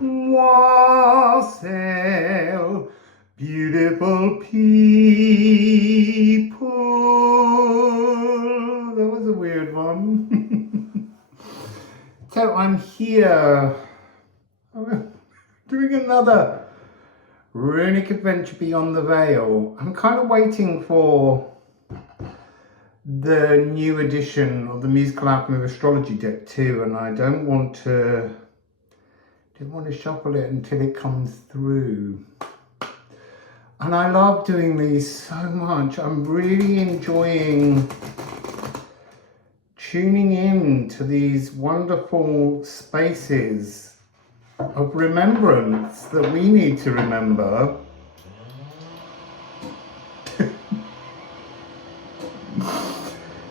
Wassail, beautiful people. That was a weird one. So I'm here doing another runic adventure beyond the veil. I'm kind of waiting for the new edition of the Musical Alchemy of Astrology deck too, and I didn't want to shuffle it until it comes through. And I love doing these so much. I'm really enjoying tuning in to these wonderful spaces of remembrance that we need to remember.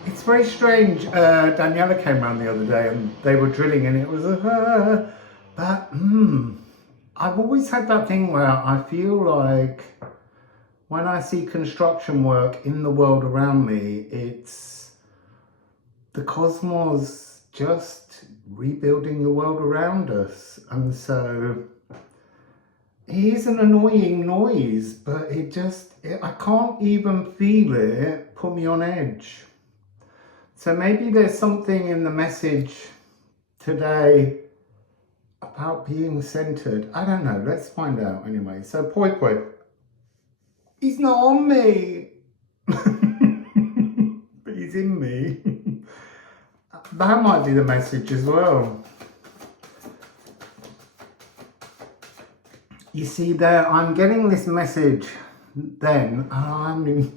It's very strange. Daniela came around the other day and they were drilling and it was but I've always had that thing where I feel like when I see construction work in the world around me, it's the cosmos just rebuilding the world around us. And so it is an annoying noise, but I can't even feel it put me on edge. So maybe there's something in the message today about being centered. I don't know, let's find out anyway. So Poi Poi, he's not on me, but he's in me. That might be the message as well. You see there, I'm getting this message then, I'm in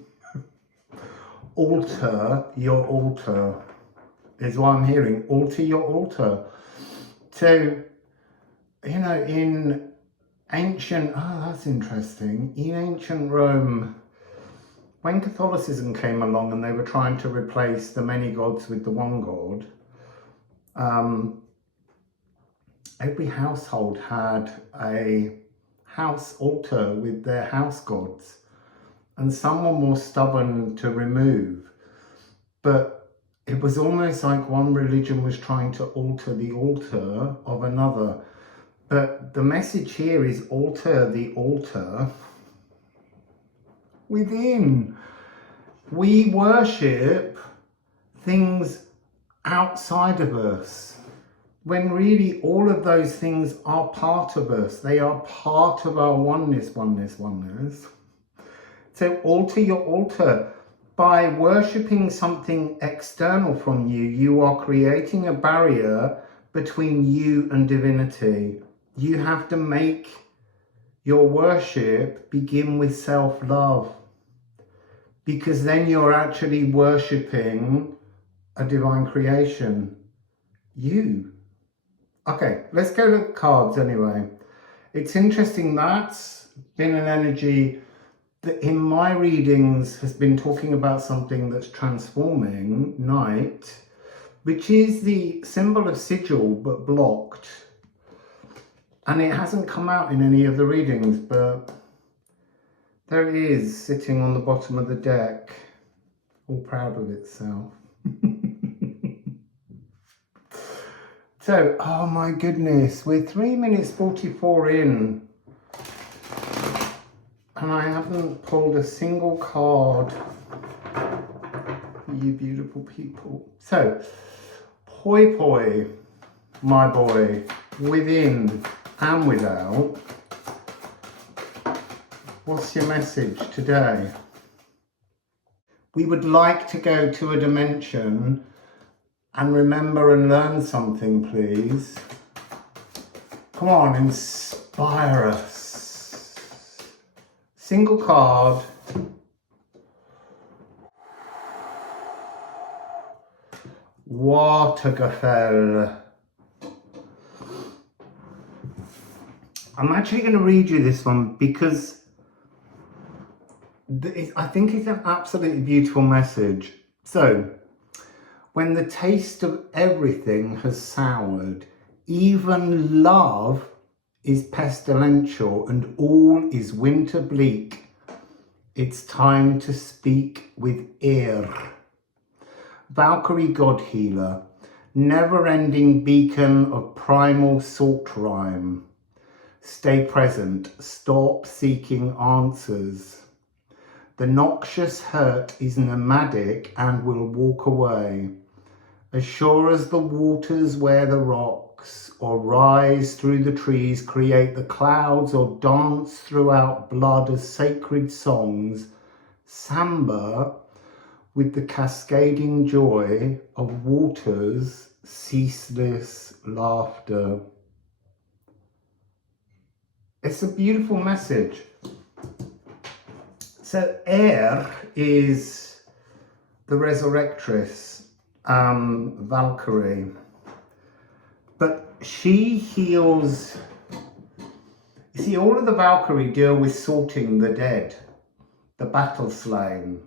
alter your altar is what I'm hearing. Alter your altar. So, you know, in ancient, that's interesting. In ancient Rome, when Catholicism came along and they were trying to replace the many gods with the one God, every household had a house altar with their house gods, and some were more stubborn to remove. But it was almost like one religion was trying to alter the altar of another. But the message here is alter the altar within. We worship things outside of us, when really all of those things are part of us. They are part of our oneness. So alter your altar. By worshipping something external from you, you are creating a barrier between you and divinity. You have to make your worship begin with self-love, because then you're actually worshipping a divine creation, you. Okay, let's go to the cards anyway. It's interesting, that's been an energy that in my readings has been talking about something that's transforming, Knight, which is the symbol of sigil but blocked. And it hasn't come out in any of the readings, but there it is, sitting on the bottom of the deck, all proud of itself. So, oh my goodness, we're 3 minutes 44 in. And I haven't pulled a single card for you beautiful people. So, Poi Poi, my boy, within and without, what's your message today? We would like to go to a dimension and remember and learn something, please. Come on, inspire us. Single card. Watergefell. I'm actually going to read you this one because I think it's an absolutely beautiful message. So, when the taste of everything has soured, even love is pestilential and all is winter bleak. It's time to speak with ear. Valkyrie God Healer, never-ending beacon of primal salt rhyme. Stay present. Stop seeking answers. The noxious hurt is nomadic and will walk away. As sure as the waters wear the rocks, or rise through the trees, create the clouds, or dance throughout blood as sacred songs, samba with the cascading joy of waters, ceaseless laughter. It's a beautiful message. So air is the resurrectress, Valkyrie, but she heals. You see, all of the Valkyrie deal with sorting the dead, the battle slain,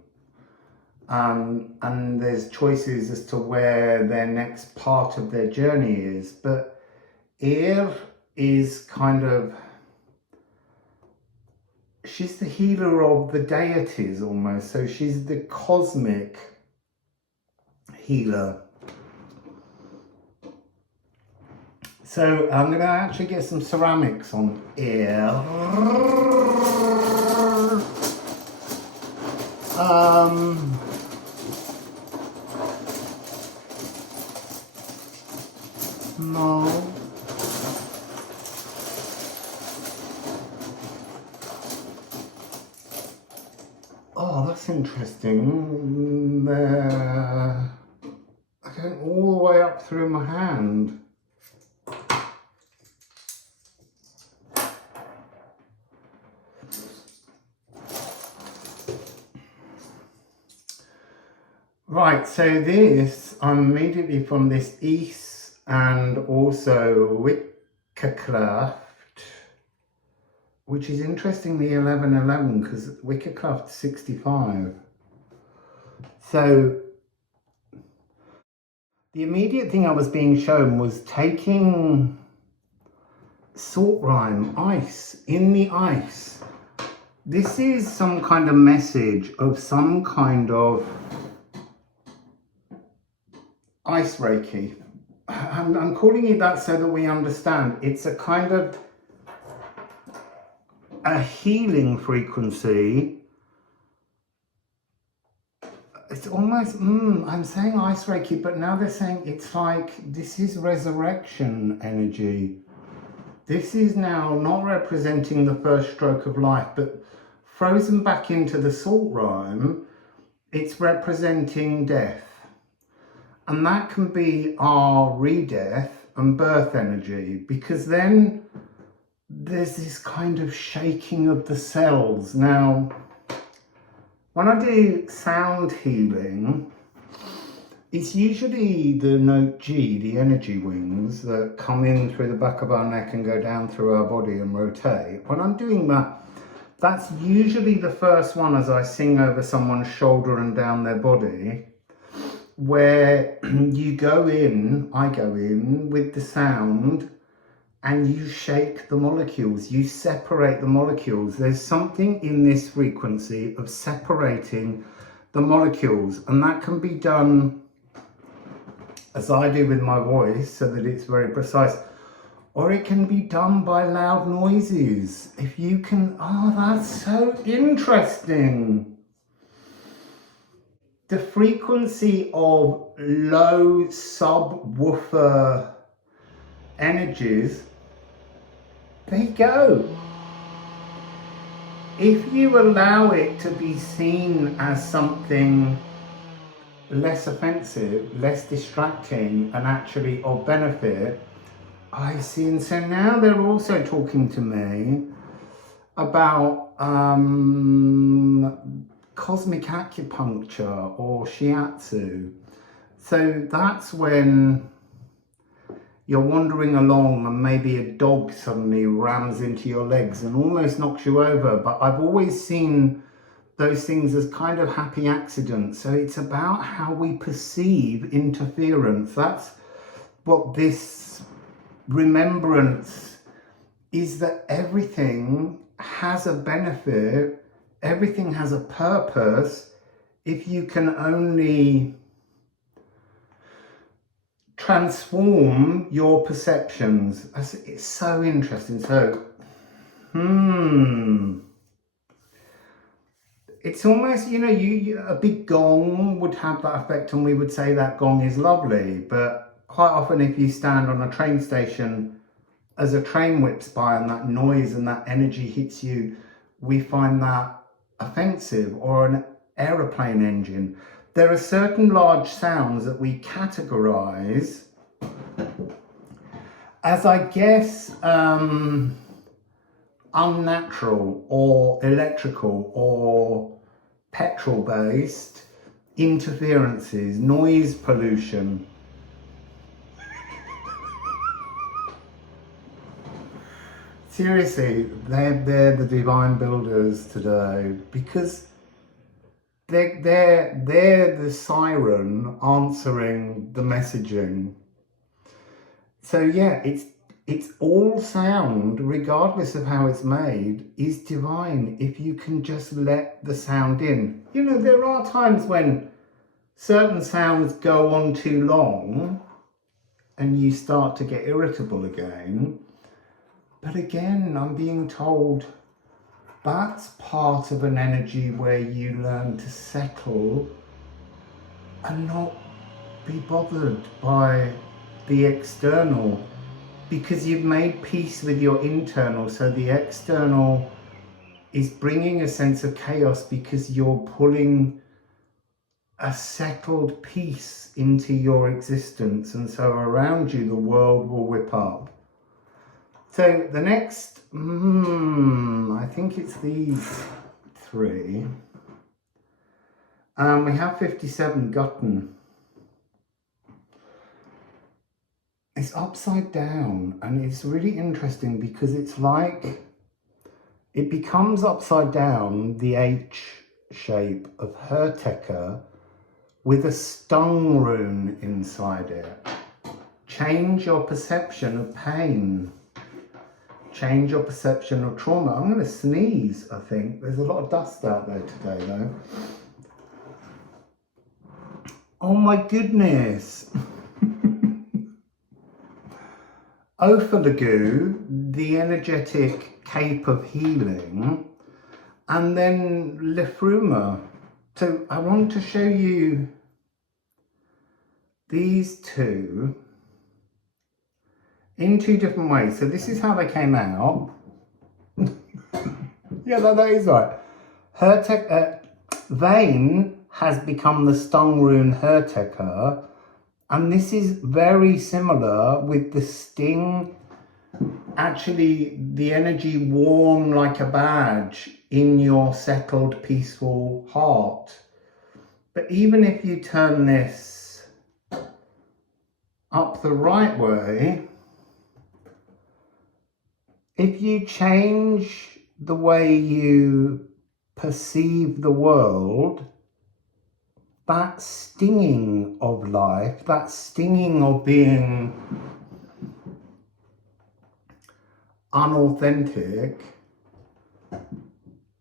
and there's choices as to where their next part of their journey is. But air is kind of, she's the healer of the deities almost. So she's the cosmic healer. So I'm going to actually get some ceramics on air. No. Oh, that's interesting. They're going all the way up through my hand. Right, so this, I'm immediately from this East and also Witchcraft, which is interestingly 1111 because Witchcraft 65. So the immediate thing I was being shown was taking salt rime, ice, in the ice. This is some kind of message of some kind of ice Reiki. I'm calling it that so that we understand. It's a kind of a healing frequency. It's almost, I'm saying ice Reiki, but now they're saying it's like, this is resurrection energy. This is now not representing the first stroke of life, but frozen back into the salt rime, it's representing death. And that can be our re-death and birth energy, because then there's this kind of shaking of the cells. Now, when I do sound healing, it's usually the note G, the energy wings that come in through the back of our neck and go down through our body and rotate. When I'm doing that, that's usually the first one as I sing over someone's shoulder and down their body, where you go in, I go in with the sound and you shake the molecules, you separate the molecules. There's something in this frequency of separating the molecules, and that can be done as I do with my voice so that it's very precise, or it can be done by loud noises. If you can, oh, that's so interesting. The frequency of low subwoofer energies, there you go. If you allow it to be seen as something less offensive, less distracting, and actually of benefit, I see. And so now they're also talking to me about cosmic acupuncture or shiatsu. So that's when you're wandering along and maybe a dog suddenly rams into your legs and almost knocks you over. But I've always seen those things as kind of happy accidents. So it's about how we perceive interference. That's what this remembrance is, that everything has a benefit. Everything has a purpose if you can only transform your perceptions. It's so interesting. So It's almost, you know, a big gong would have that effect and we would say that gong is lovely, but quite often if you stand on a train station as a train whips by and that noise and that energy hits you, we find that offensive, or an aeroplane engine. There are certain large sounds that we categorize as, I guess, unnatural or electrical or petrol based interferences, noise pollution. Seriously, they're the divine builders today, because they're the siren answering the messaging. So yeah, it's all sound, regardless of how it's made, is divine if you can just let the sound in. You know, there are times when certain sounds go on too long and you start to get irritable again. But again, I'm being told that's part of an energy where you learn to settle and not be bothered by the external, because you've made peace with your internal. So the external is bringing a sense of chaos because you're pulling a settled peace into your existence, and so around you the world will whip up. So the next, I think it's these three. We have 57 Gutten. It's upside down, and it's really interesting because it's like, it becomes upside down, the H shape of Hertecker with a stung rune inside it. Change your perception of pain. Change your perception of trauma. I'm going to sneeze, I think. There's a lot of dust out there today, though. Oh my goodness. Ophalagu, the energetic cape of healing, and then Liffruma. So I want to show you these two in two different ways. So this is how they came out. Yeah, that is right. Vane has become the stung rune Hertecker, and this is very similar with the sting, actually the energy worn like a badge in your settled, peaceful heart. But even if you turn this up the right way, if you change the way you perceive the world, that stinging of life, that stinging of being unauthentic,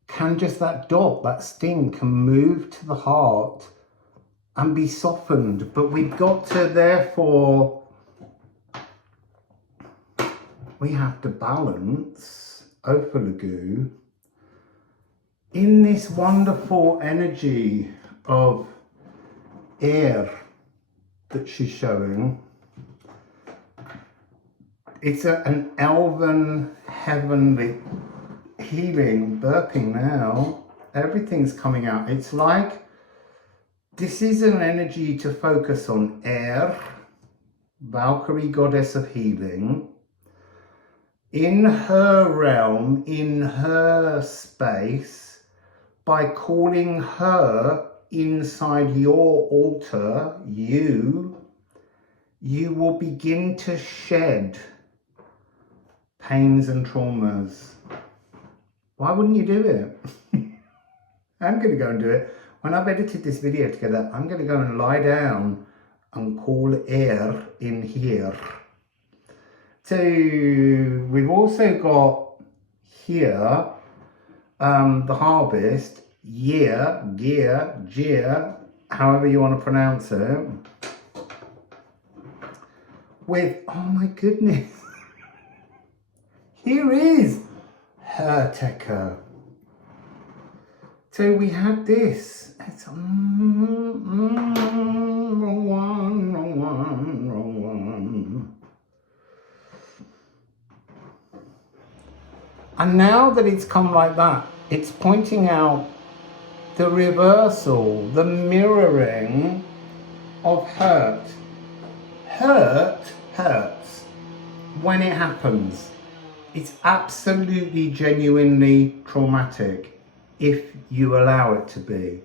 can just, that dot, that sting can move to the heart and be softened. But we've got to, therefore, we have to balance Ophalagu in this wonderful energy of air that she's showing. It's an elven, heavenly healing, burping now. Everything's coming out. It's like, this is an energy to focus on air, Valkyrie, goddess of healing, in her realm, in her space, by calling her inside your altar, you will begin to shed pains and traumas. Why wouldn't you do it? I'm going to go and do it. When I've edited this video together, I'm going to go and lie down and call air in here. So we've also got here the harvest, year, gear, jeer, however you want to pronounce it, with, oh my goodness, here is hurt echo. So we had this. It's wrong one, wrong one, wrong one. And now that it's come like that, it's pointing out the reversal, the mirroring of hurt. Hurt hurts when it happens. It's absolutely, genuinely traumatic if you allow it to be.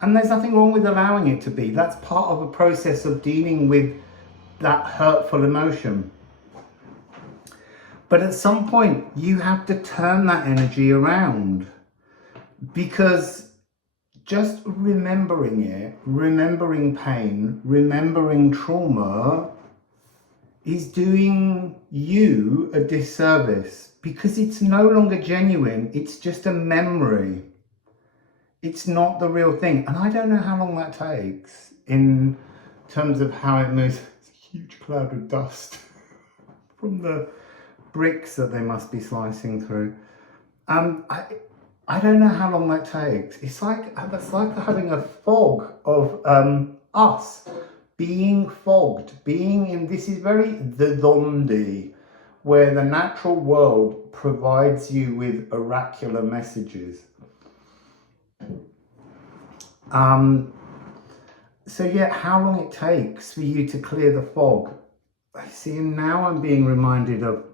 And there's nothing wrong with allowing it to be. That's part of a process of dealing with that hurtful emotion. But at some point, you have to turn that energy around, because just remembering it, remembering pain, remembering trauma is doing you a disservice, because it's no longer genuine. It's just a memory. It's not the real thing. And I don't know how long that takes in terms of how it moves. It's a huge cloud of dust from the bricks that they must be slicing through. I don't know how long that takes. It's like having a fog of us being fogged, being in, this is very the Dondi, where the natural world provides you with oracular messages. So yeah, how long it takes for you to clear the fog. I see, and now I'm being reminded of,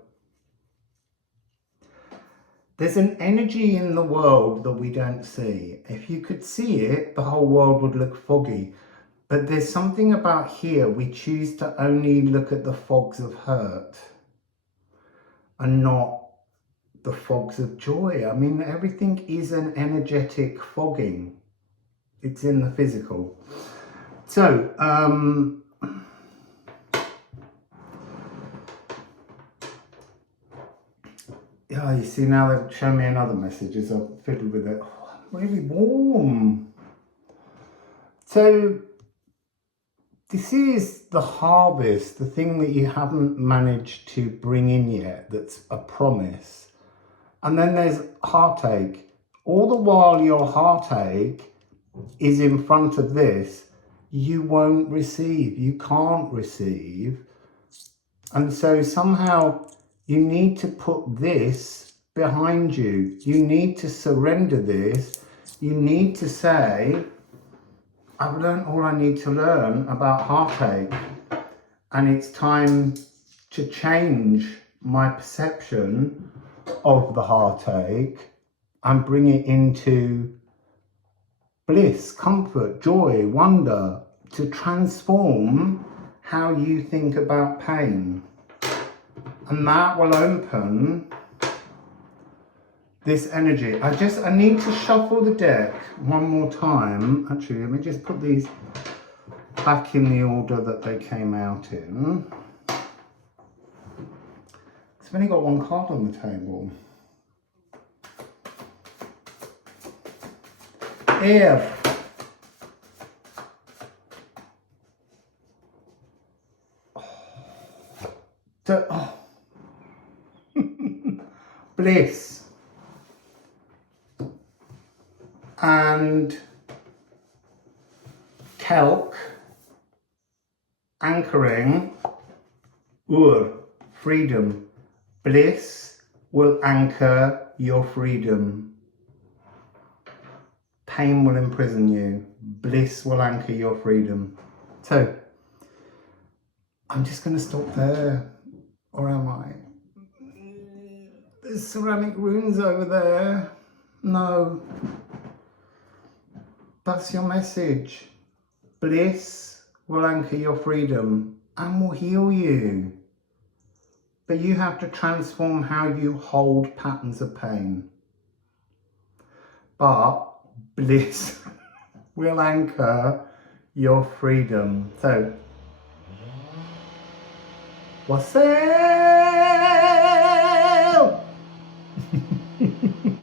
there's an energy in the world that we don't see. If you could see it, the whole world would look foggy. But there's something about here, we choose to only look at the fogs of hurt and not the fogs of joy. I mean, everything is an energetic fogging. It's in the physical. So, yeah, you see, now they've shown me another message as I've fiddled with it. Oh, I'm really warm. So, this is the harvest, the thing that you haven't managed to bring in yet, that's a promise. And then there's heartache. All the while your heartache is in front of this, you won't receive, you can't receive. And so somehow you need to put this behind you. You need to surrender this. You need to say, I've learned all I need to learn about heartache, and it's time to change my perception of the heartache and bring it into bliss, comfort, joy, wonder, to transform how you think about pain. And that will open this energy. I need to shuffle the deck one more time. Actually, let me just put these back in the order that they came out in. I've only got one card on the table. If bliss and kelk, anchoring, freedom. Bliss will anchor your freedom. Pain will imprison you. Bliss will anchor your freedom. So, I'm just going to stop there. Or am I? There's ceramic runes over there. No. That's your message. Bliss will anchor your freedom and will heal you. But you have to transform how you hold patterns of pain. But bliss will anchor your freedom. So, Wassail!